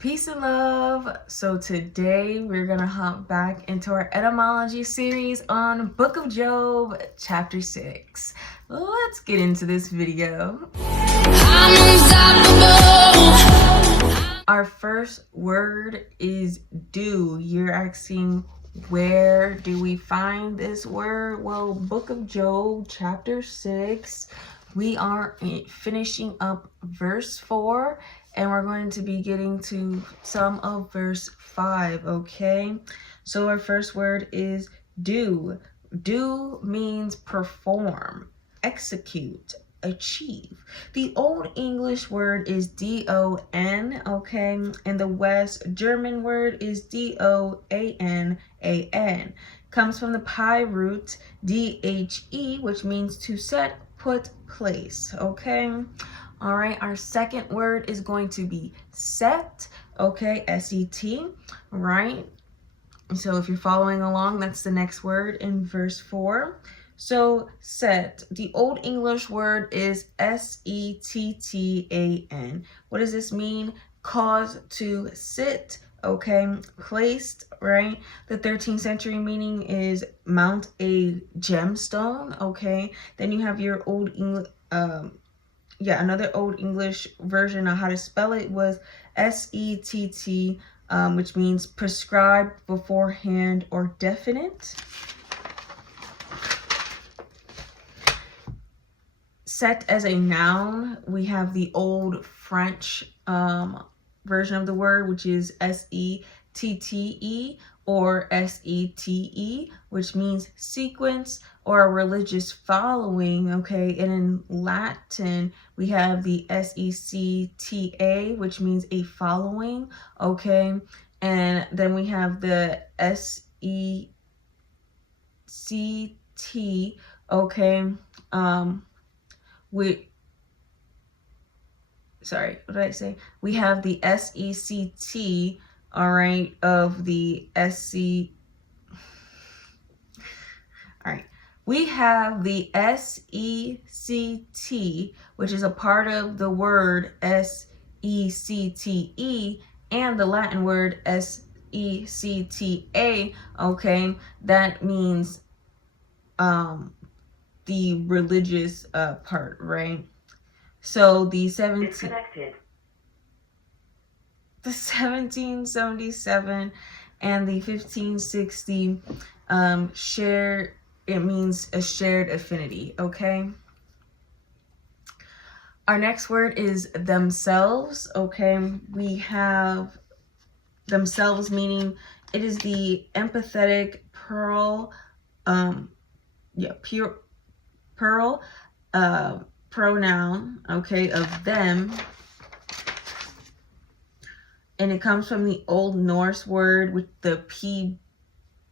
Peace and love. So today we're gonna hop back into our etymology series on Book of Job, chapter 6. Let's get into this video. Our first word is do. You're asking, where do we find this word? Well, Book of Job, chapter 6. We are finishing up verse 4. And we're going to be getting to some of verse 5, okay? So our first word is do. Do means perform, execute, achieve. The Old English word is D-O-N, okay? And the West German word is D-O-A-N-A-N. Comes from the Pi root D-H-E, which means to set, put, place, okay? All right, our second word is going to be set, okay, S-E-T, right? So if you're following along, that's the next word in verse 4. So set, the Old English word is S-E-T-T-A-N. What does this mean? Cause to sit, okay, placed, right? The 13th century meaning is mount a gemstone, okay? Then you have your Old English, another Old English version of how to spell it was S-E-T-T, which means prescribed, beforehand, or definite. Set as a noun, we have the Old French version of the word, which is S-E-T-T-E or S-E-T-E, which means sequence or a religious following, okay? And in Latin, we have the S-E-C-T-A, which means a following, okay? And then we have the S-E-C-T, okay? What did I say? We have the S-E-C-T, all right, of the S-C. All right. We have the S-E-C-T, which is a part of the word S-E-C-T-E and the Latin word S-E-C-T-A, okay? That means the religious part, right? So the 1777 and the 1560 share, it means a shared affinity, okay? Our next word is themselves, okay? We have themselves meaning it is the empathetic plural, pronoun, okay, of them. And it comes from the Old Norse word with the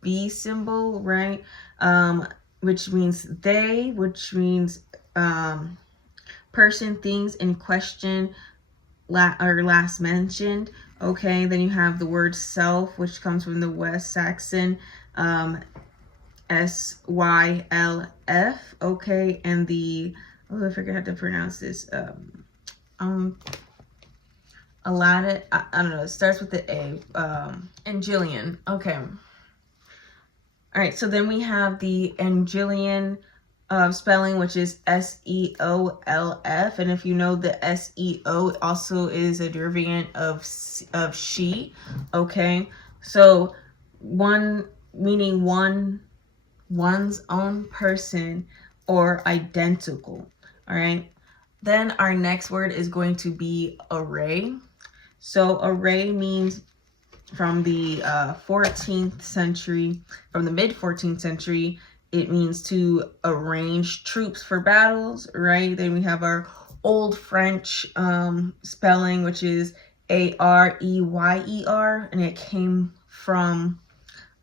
PB symbol, right? Which means they, which means person, things in question, or last mentioned, okay? Then you have the word self, which comes from the West Saxon, S-Y-L-F, okay? And the, I forget how to pronounce this, Aladdin, I don't know, it starts with the A, Angelian, okay. All right, so then we have the Angelian spelling, which is S-E-O-L-F, and if you know the S-E-O, it also is a derivative of she, okay. So one meaning one's own person or identical, all right. Then our next word is going to be array. So array means from the 14th century, from the mid 14th century, it means to arrange troops for battles, right? Then we have our Old French spelling, which is A-R-E-Y-E-R, and it came from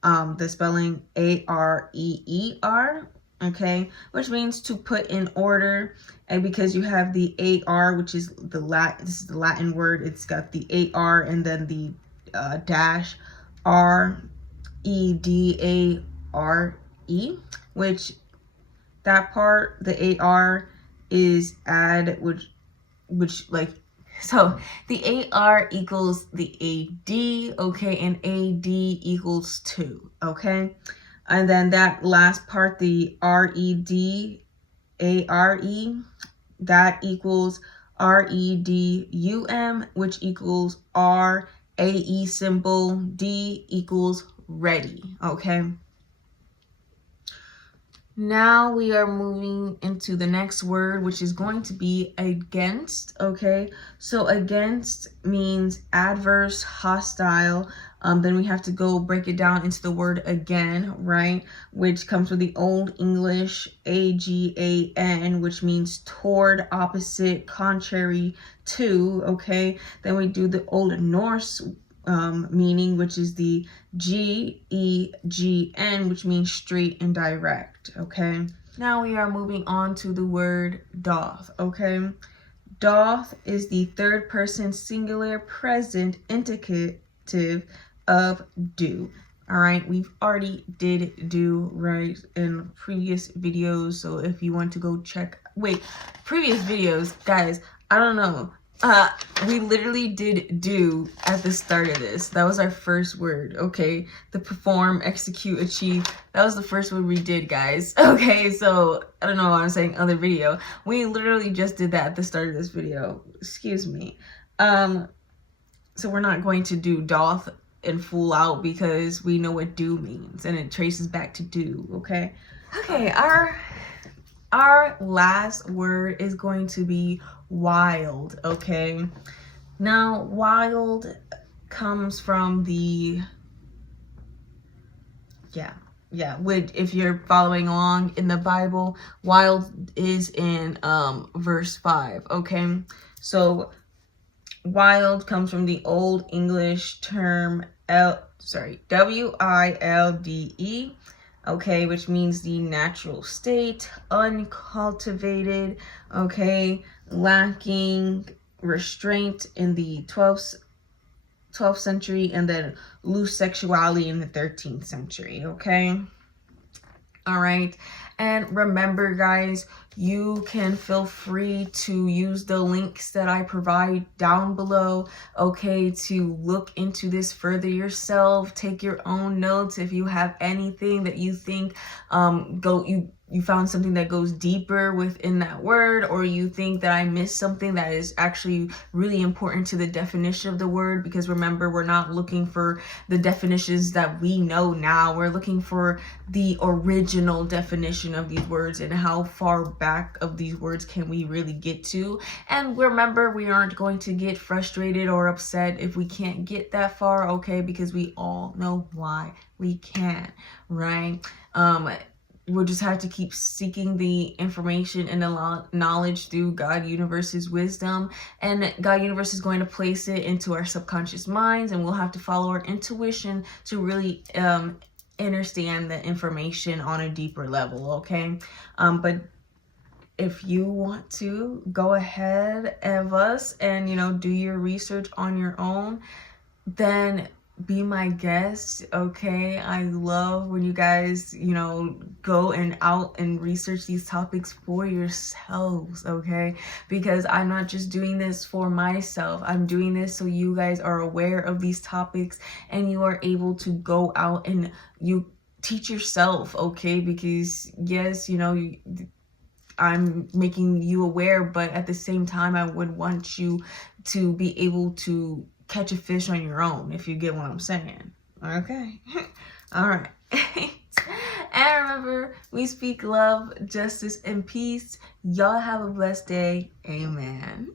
the spelling A-R-E-E-R, okay, which means to put in order. And because you have the A-R, which is this is the Latin word, it's got the A-R and then the dash R-E-D-A-R-E, which that part, the A-R, is add, which like So the AR equals the AD, okay, and AD equals 2, okay? And then that last part, the RED, ARE, that equals REDUM, which equals RAE symbol, D equals ready, okay? Now we are moving into the next word, which is going to be against, okay? So against means adverse, hostile. Then we have to go break it down into the word again, right? Which comes with the Old English AGAN, which means toward, opposite, contrary to, okay? Then we do the Old Norse meaning, which is the GEGN, which means straight and direct, okay? Now we are moving on to the word doth, okay? Doth is the third person singular present indicative of do. All right, we've already did do right in previous videos, so if you want to go check, previous videos, guys, I don't know. We literally did do at the start of this. That was our first word, okay? The perform, execute, achieve. That was the first word we did, guys. Okay, so I don't know why I'm saying other video. We literally just did that at the start of this video. Excuse me. So we're not going to do doth and full out because we know what do means and it traces back to do, okay? Okay, our last word is going to be wild, okay? Now, wild comes from the, if you're following along in the Bible, wild is in verse 5, okay? So wild comes from the Old English term WILDE, okay, which means the natural state, uncultivated, okay, lacking restraint in the 12th century, and then loose sexuality in the 13th century, okay? All right, and remember, guys, you can feel free to use the links that I provide down below, okay, to look into this further yourself. Take your own notes if you have anything that you think you found something that goes deeper within that word, or you think that I missed something that is actually really important to the definition of the word, because remember, we're not looking for the definitions that we know now. We're looking for the original definition of these words and how far back of these words can we really get to. And remember, we aren't going to get frustrated or upset if we can't get that far, okay, because we all know why we can't, right? We'll just have to keep seeking the information and the knowledge through God Universe's wisdom, and God Universe is going to place it into our subconscious minds, and we'll have to follow our intuition to really understand the information on a deeper level, okay? But if you want to go ahead of us and, do your research on your own, then be my guest, okay? I love when you guys, go out and research these topics for yourselves, okay? Because I'm not just doing this for myself. I'm doing this so you guys are aware of these topics and you are able to go out and you teach yourself, okay? Because yes, I'm making you aware, but at the same time, I would want you to be able to catch a fish on your own, if you get what I'm saying. Okay. All right. And remember, we speak love, justice, and peace. Y'all have a blessed day. Amen.